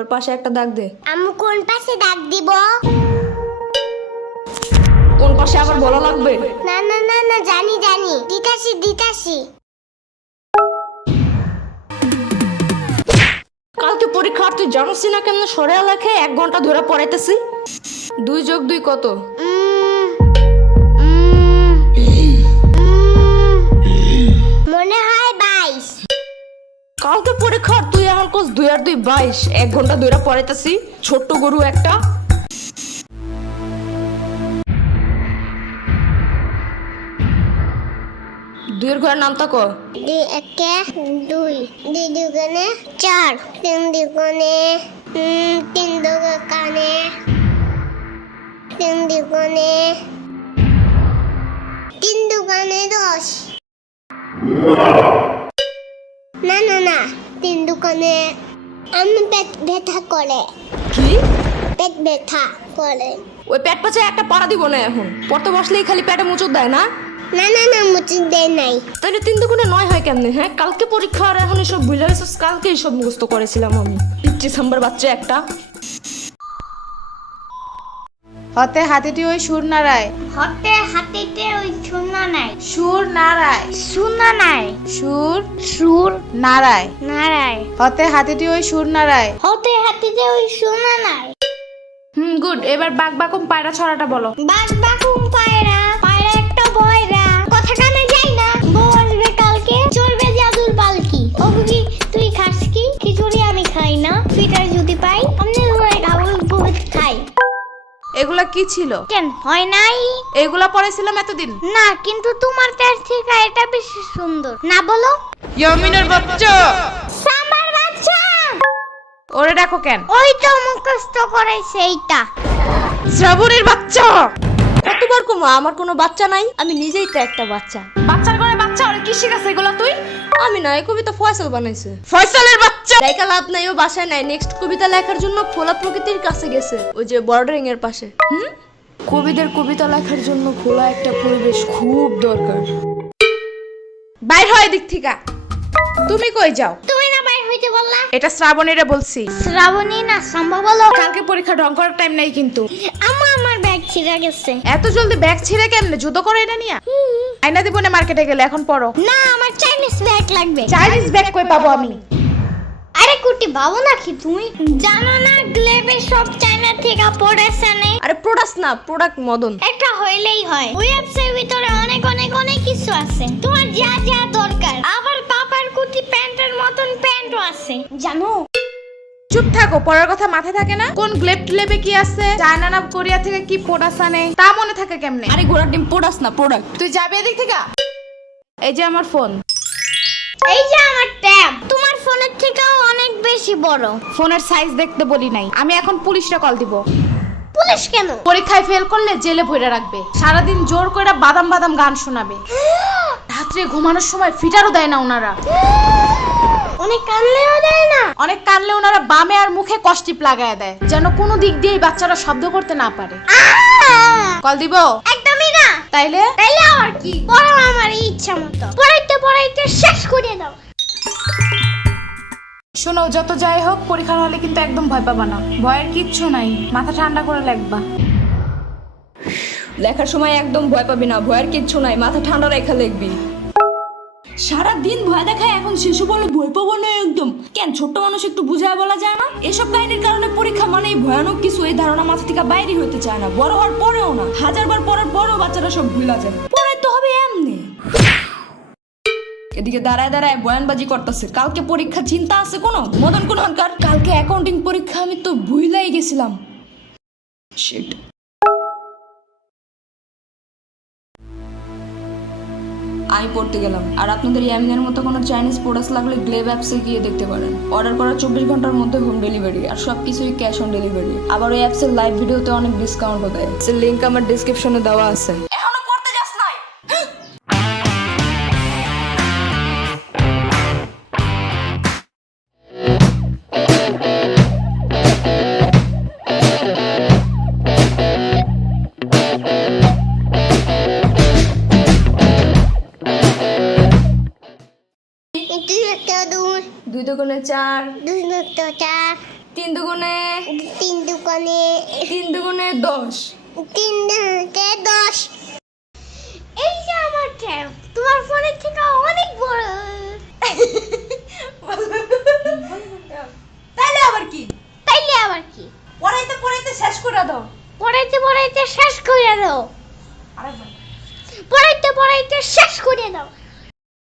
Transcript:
এবার পাশে একটা দাগ দে। আম্মু কোন পাশে দাগ দিব? কোন পাশে আবার বলা লাগবে? না না না না, জানি জানি, দিতাছি। কালকে পরীক্ষা, তুই জানিস না কেমন সরে লেখে 1 ঘন্টা ধরে পড়াইতেছি। 2 + 2 কত? মনে হয় 22। কালকে পরীক্ষা, তুই আমার কোস 2 আর 2 22। 1 ঘন্টা ধরে পড়াইতেছি, ছোট্ট গরু একটা। দুইয়ের ঘরের নামটা ক? 2 একে 2, 2 দুগুণে 4, 3 দুগুণে 3 দুগুণে 3 দুগুণে 10। না না না, 3 দুগুণে আমি পেট ব্যথা করে। কি? পেট ব্যথা করে। ওই পেট পাচে একটা পাড়া দিব না এখন। পড়তে বসলেই খালি পেটে মুচুর দেয় না? না না না, মুচি দেয় নাই। তাহলে 3 দুগুণে 9 হয় কেমনে? হ্যাঁ, কালকে পরীক্ষা আর এখন এসব ভুলে গেছিস? কালকে এসব মুখস্থ করেছিলাম আমি। পিচ্চি সাম্বার বাচ্চা একটা। হতে হাতিটি ওই সুর নাড়ায়। হতে হাতিতে ওই শূন্য নাই। সুর নাড়ায়। শূন্য নাই। সুর নাড়ায়। নারায়। হতে হাতিটি ওই সুর নাড়ায়। হতে হাতিতে ওই শূন্য নাই। গুড। এবার বাক বাকুম পায়রা ছড়াটা বলো। বাক বাকুম পায়রা, পায়রা একটা বয়রা, কথা কানে যাই না, বউ আসবে কালকে, চলবে জাদুর পালকি। ও বুঝি তুই খাস কি? খিচুড়ি আমি খাই না, ফিটার যদি পাই আমনে ধরে খাবো, বহুত খাই। এগুলা কি ছিল? কেন হয় নাই? এগুলা পড়েছিলাম এতদিন। না, কিন্তু তোমার কাছ থেকে এটা বেশি সুন্দর। না বলো? ইয়ামিনের বাচ্চা। সাম্বার বাচ্চা। ওরে দেখো কেন? ওই তো মুখস্থ করে সেইটা। শ্রাবণের বাচ্চা। কতবার কমা, আমার কোনো বাচ্চা নাই, আমি নিজেই তো একটা বাচ্চা। বাচ্চার ঘরে বাচ্চা, ওরে কি শিখাছে এগুলা তুই? আমি না, এই কবিতা ফয়সাল বানাইছে। ফয়সালের বাচ্চা। লেখা লাভ নাই, ও বাসায় নাই। নেক্সট কবিতা লেখার জন্য খোলা প্রকৃতির কাছে গেছে, ওই যে বর্ডারিং এর পাশে। কবিদের কবিতা লেখার জন্য খোলা একটা পরিবেশ খুব দরকার। বাইর হয় দিক থেকে। তুমি কই যাও? তুমি না বাইর হইতে বললা? এটা শ্রাবণীরে বলছি। শ্রাবণী না সম্ভব বলো। কালকে পরীক্ষা ঢং করার টাইম নাই কিন্তু। আমার ব্যাগ ছিঁড়ে গেছে। এত জলদি ব্যাগ ছিঁড়ে কেমনে? যুদ্ধ করে এটা নিয়া? আয়না দিব না মার্কেটে গেলে, এখন পড়ো। না, আমার চাইনিজ ব্যাগ লাগবে। চাইনিজ ব্যাগ কই পাবো আমি? আরে কুটি বাবু নাকি তুমি? জানো না গ্লেবে সব চায়না থেকে পড়েছে নে? আরে প্রোডাক্ট না, প্রোডাক্ট মদন। একটা হইলেই হয়। ওয়েবসাইটের ভিতরে অনেক অনেক অনেক কিছু আছে, তোমার যা যা দরকার। আবার পাপার কুটি প্যান্টের মতন প্যান্টও আছে, জানো? চুপ থাকো, পড়ার কথা মাথায় থাকে না? কোন গ্লেব টেলেবে কি আছে, চায়না না কোরিয়া থেকে কি প্রোডাক্ট আনে, তা মনে থাকে কেমনে? আরে ঘোড়ার ডিম প্রোডাক্ট না, প্রোডাক্ট। তুই যাবে এদিক থেকে। এই যে আমার ফোন। এই যে আমার ট্যাব, তোমার ফোনের থেকেও অনেক বেশি বড়। ফোনের সাইজ দেখতে বলি নাই। আমি এখন পুলিশে কল দিব। পুলিশ কেন? পরীক্ষায় ফেল করলে জেলে ভরে রাখবে, সারাদিন জোর করে বাদাম বাদাম গান শোনাবে, রাত্রে ঘুমানোর সময় ফিটারও দেয় না ওনারা। অনেক কানলেও দেয় না? অনেক কানলে ওনারা বামে আর মুখে কষ্টিপ লাগায় দেয়, যেন কোনো দিক দিয়ে বাচ্চারা শব্দ করতে না পারে। কল দিব? একদমই না। তাইলে আর কি, পড়ো আমার ইচ্ছা মতো। পড়াইতে শেষ করে দাও। শোনো, যত যাই হোক পরীক্ষার হলে কিন্তু একদম ভয় পাবা না। ভয়ের কিচ্ছু নাই, মাথা ঠান্ডা করে লিখবা। লেখার সময় একদম ভয় পাবি না, ভয়ের কিচ্ছু নাই, মাথা ঠান্ডা রেখা লিখবি। সারাদিন ভয় দেখায়, এখন শিশু বলে ভয় পাবো না একদম। কেন, ছোট্ট মানুষ একটু বুঝায় বলা যায় না? এসব কাহিনীর কারণে পরীক্ষা মানেই ভয়ানক কিছু, এই ধারণা মাথা থেকে বাইরে হইতে চায় না। বড় হওয়ার পরেও না, 1000 বার পড়ার পরেও বাচ্চারা সব ভুলা যায়। পড়াই তো হবে এমনি। এদিকে দাঁড়ায় দাঁড়ায় বয়ানবাজি করতেছে। কালকে পরীক্ষা, চিন্তা আছে কোনো? মদন কোন হনকার, কালকে অ্যাকাউন্টিং পরীক্ষা, আমি তো ভুলাই গেছিলাম। শিট। আমি পড়তে গেলাম। আর আপনাদের ইয়ামিনের মতো কোনো চাইনিজ প্রোডাক্টস লাগলে গ্লেব অ্যাপসে গিয়ে দেখতে পারেন। অর্ডার করার 24 ঘন্টার মধ্যে হোম ডেলিভারি, আর সবকিছুই ক্যাশ অন ডেলিভারি। আবার ওই অ্যাপসের লাইভ ভিডিওতে অনেক ডিসকাউন্টও দেয়। এর লিংক আমার ডেসক্রিপশনে দেওয়া আছে। এখনো পড়তে যাস নাই? দুই একটা দুই, 2 দুগুণে 4, 2 একটা 4, তিন দুগুণে 3 দুগুণে 10। 3 দুগুণে 10। এই যে আমার ট্যাব তোমার ফোনের থেকে অনেক বড়। তাইলে আবার কি? তাইলে আবার কি? পড়াইতে পড়াইতে শেষ করে দাও। পড়াইতে পড়াইতে শেষ করে দাও। আরেকবার। পড়াইতে পড়াইতে শেষ করে দাও।